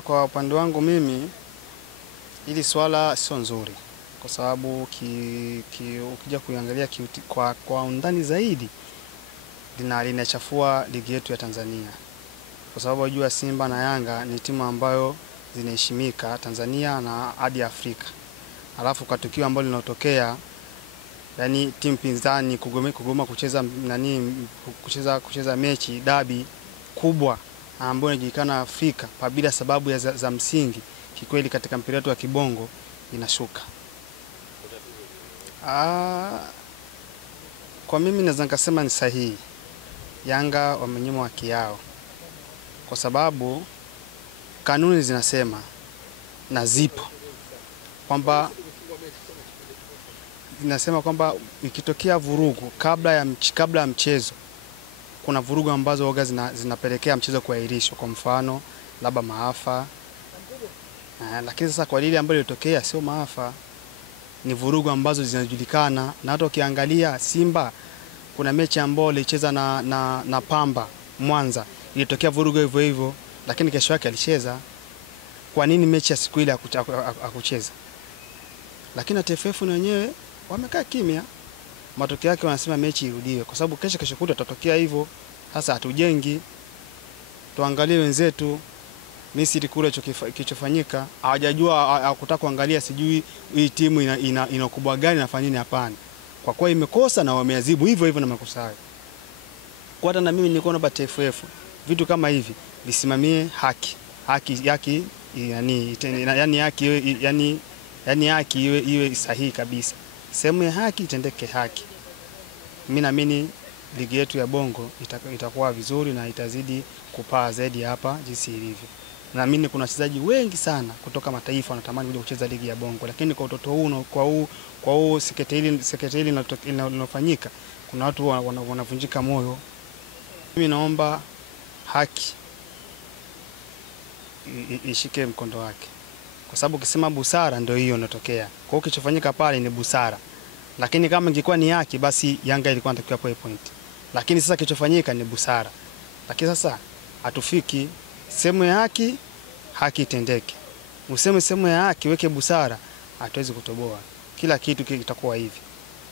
Kwanza kwa upande wangu mimi, hili swala sio nzuri kwa sababu ukija kuiangalia kwa undani zaidi linachafua ligi yetu ya Tanzania. Kwa sababu wajua Simba na Yanga ni timu ambayo zinaheshimika Tanzania na hadi Afrika. Alafu kwa tukio ambalo linatokea, yani timu pinzani kugoma kucheza mechi dabi kubwa ambayo inajulikana Afrika bila sababu za msingi, kikweli katika mpira wetu wa kibongo inashuka. Kwa mimi naweza nikasema ni sahihi. Yanga wamenyimwa haki yao kwa sababu kanuni zinasema na zipo kwamba ikitokea vurugu kabla ya mchezo, kuna vurugu ambazo waga zinapelekea mchezo kuahirishwa, kwa mfano labda maafa. Lakini sasa kwa lile ambalo lilitokea sio maafa, ni vurugu ambazo zinajulikana. Na hata ukiangalia Simba, kuna mechi ambayo ilicheza na Pamba Mwanza, ilitokea vurugu hivyo hivyo, lakini kesho yake alicheza. Kwa nini mechi ya siku ile hakucheza? Lakini TFF wenyewe wamekaa kimya. Matokeo yake wanasema mechi irudiwe kwa sababu kesho kutwa tutatokea hivyo. Sasa hatujengi. Tuangalie wenzetu Misri kule kilichofanyika, hawajajua, hakutaka kuangalia sijui hii timu ina ukubwa gani nafanya nini. Hapana, kwa kuwa imekosa na wameadhibu hivyo hivyo na makosa hayo. Kwa hata na mimi nilikuwa naomba TFF vitu kama hivi visimamie haki haki iwe sahihi kabisa. Sehemu ya haki itendeke haki. Mimi naamini ligi yetu ya Bongo itakuwa vizuri na itazidi kupaa zaidi hapa jinsi ilivyo. Naamini kuna wachezaji wengi sana kutoka mataifa wanatamani kuja kucheza ligi ya Bongo, lakini kwa utoto huu kwa huu sekretari linalofanyika, kuna watu wanavunjika moyo. Mimi naomba haki ishike mkondo wake, kwa sababu ukisema busara ndio hiyo inatokea. Kwa hiyo kilichofanyika pale ni busara, lakini kama ingekuwa ni haki basi Yanga ilikuwa inatakiwa point. Lakini sasa kilichofanyika ni busara, lakini sasa hatufiki sehemu ya haki itendeke. Useme sehemu ya haki weke busara, hatuwezi kutoboa. Kila kitu kitakuwa hivi.